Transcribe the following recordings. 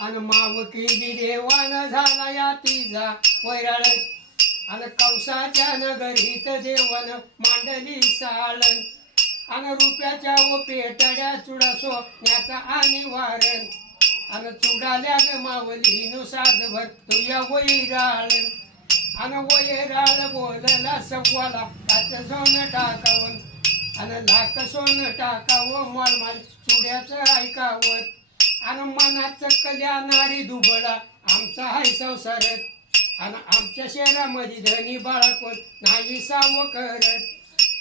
आणि माव देवान झाला या तिचा वैराळ. आणि कौसाच्या नगरीत देवन मांडली साळण. आणि रुपयाच्या व पेटड्या चुडा सोन्याचा आणि वारण. आणि चुडाल्या ग मावली नु साजभर तुया वैराळ. आणि वैराळ बोलला सव्वाला त्याचं सोनं टाकावं. आणि लाख सोनं टाकावं मालमाल चुड्याचं ऐकावं. आणि मनाचं कल्याणारी दुबळा आमचा हाय संसारत आणि आमच्या शहरामध्ये धनी बाळा कोण नाही साव करत.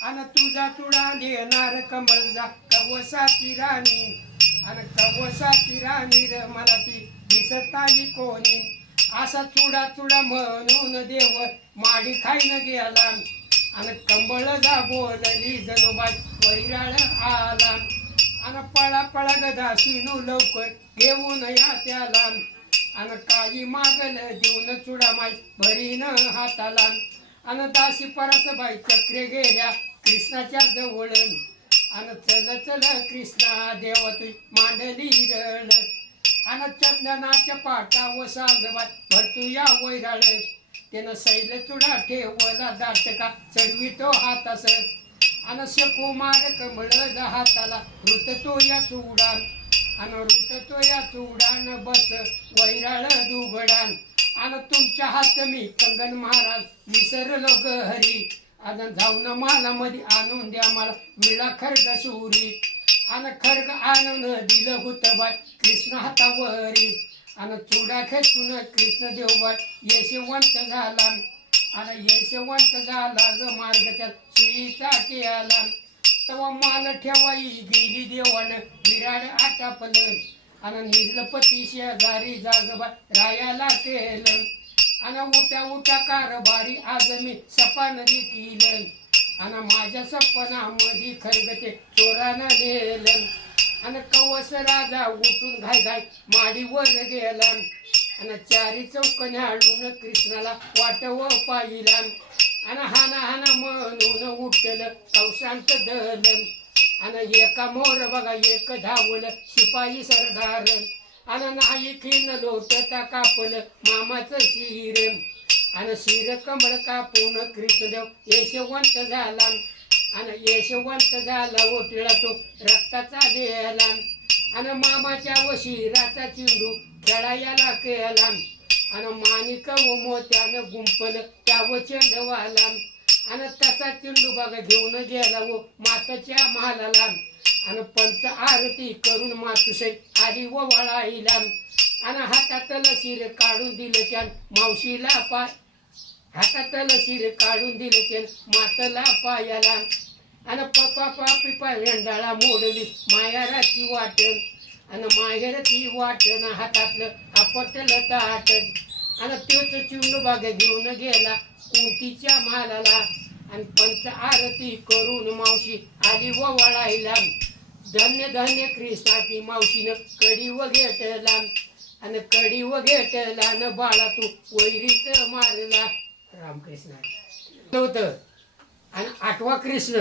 आणि तुझा तुडा देणार कमलजा कवसाची राणी. आणि कवसाची राणी र मला ती दिसत आली कोणी. असा चुडा चुडा म्हणून देव माडी खाईन गेला. आणि कंबळ बोलली जणूबाई वैराळ आला. आणि पळा पळा गदाशीनू लवकर घेऊन या त्याला. आणि काही मागल देऊन चुडा माई भरीन हाताला. आणि दासी परस बाई चक्रे गेल्या कृष्णाच्या जवळ. आणि चल चल कृष्णा देव तू मांडली रळ आणि चंदनाच्या पाटा व साजबाई भरतू या वैराळ. त्यानं सैल चुडा ठेवला दाटका चढवितो हातास आणि कुमार कमळ हाताला ऋत तो या चुडान आणि ऋत तो या चुडान बस वैराळ दुबडान आणि तुमच्या हात मी कंगन महाराज विसरलो ग हरी अन जाऊन मला मधी आणून द्या मला विळा खर्ग सुरी आणि खर्ग आणून दिलं होतं बाय कृष्ण हातावरी आणि चुडा खेचून कृष्ण देवबाय यशवंत झाला आणि यशवंत झाला ग मार्ग त्या सुईचा केला. तेव्हा माल ठेवाई गेली देवान विराड आटापलं. आणि निजलं पती शेजारी जागबा रायाला केलं. आणि उठ्या उठ्या कारभारी आज मी सपान केलं. आणि माझ्या सपनामध्ये खरगते चोरानं नेलं. आणि कवस राजा उठून घाय घाय माडीवर गेला. आणि चारी चौकने हाडून कृष्णाला वाटव पाहिला. आणि हाना हाना म्हणून उठलं कवसांत दहन. आणि एका मोर बघा एक धावलं शिपाई सरदार. आणि नाही खिन लोटता कापलं मामाचं शिर. आणि शिर कमळ कापून कृष्णदेव यशवंत झाला. आणि यशवंत झाला ओटिळा तो रक्ताचा देला आणि मामाच्या व शिराचा चिंडू खेळायला केला आणि माणिक व मोत्यानं गुंपल त्याव चेंडवाला आणि तसा चिंडू बघा घेऊन गेला व माताच्या महालाला. आणि पंच आरती करून मातुसै आली व वळाईला आणि हातातलं शिर काढून दिलं त्या मावशीला पाय. हातातलं शिर काढून दिलं त्या मातला पायाला. आणि पप्पा पापी पाय रेंडाळा मोडली. मायाराची वाटेल. आणि माहेरची वाटण हातातलं आपटलं ताट. आणि तोच चिवण बाग घेऊन गेला कुंतीच्या मालाला. आणि पंच आरती करून मावशी आली व वळायला. धन्य धन्य कृष्णाची मावशीनं कडी व घेटला आणि कडी व घेटला न बाळा तू वैरीत मारला. रामकृष्ण. होतं. आणि आठवा कृष्ण.